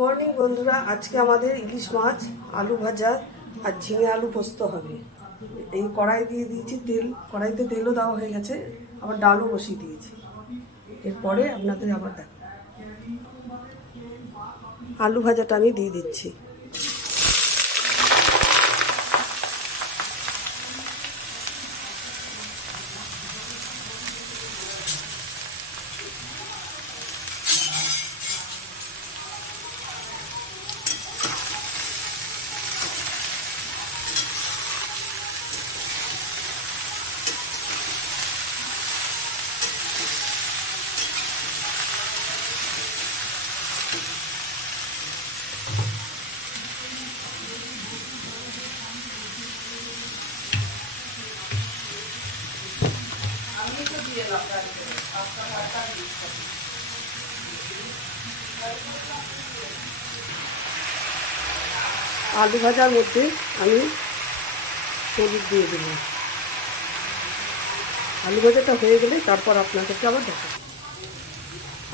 Morning বন্ধুরা, আজকে আমাদের ইলিশ মাছ, আলু ভাজা আর ঝিঙে আলু পোস্ত হবে। এই কড়াই দিয়ে দিয়েছি তেল, কড়াইতে তেলও দেওয়া হয়ে গেছে, আবার ডালও বসিয়ে দিয়েছি। এরপরে আপনাদের আবার দেখো, আলু ভাজাটা আমি দিয়ে দিচ্ছি। আলু ভাজার মধ্যে আমি হলুদ দিয়ে দেব। আলু ভাজাটা হয়ে গেলে তারপর আপনাদেরকে আবার দেখো।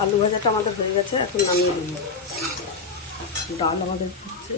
আলু ভাজাটা আমাদের হয়ে গেছে, এখন নামিয়ে নেব। ডাল আমাদের হচ্ছে।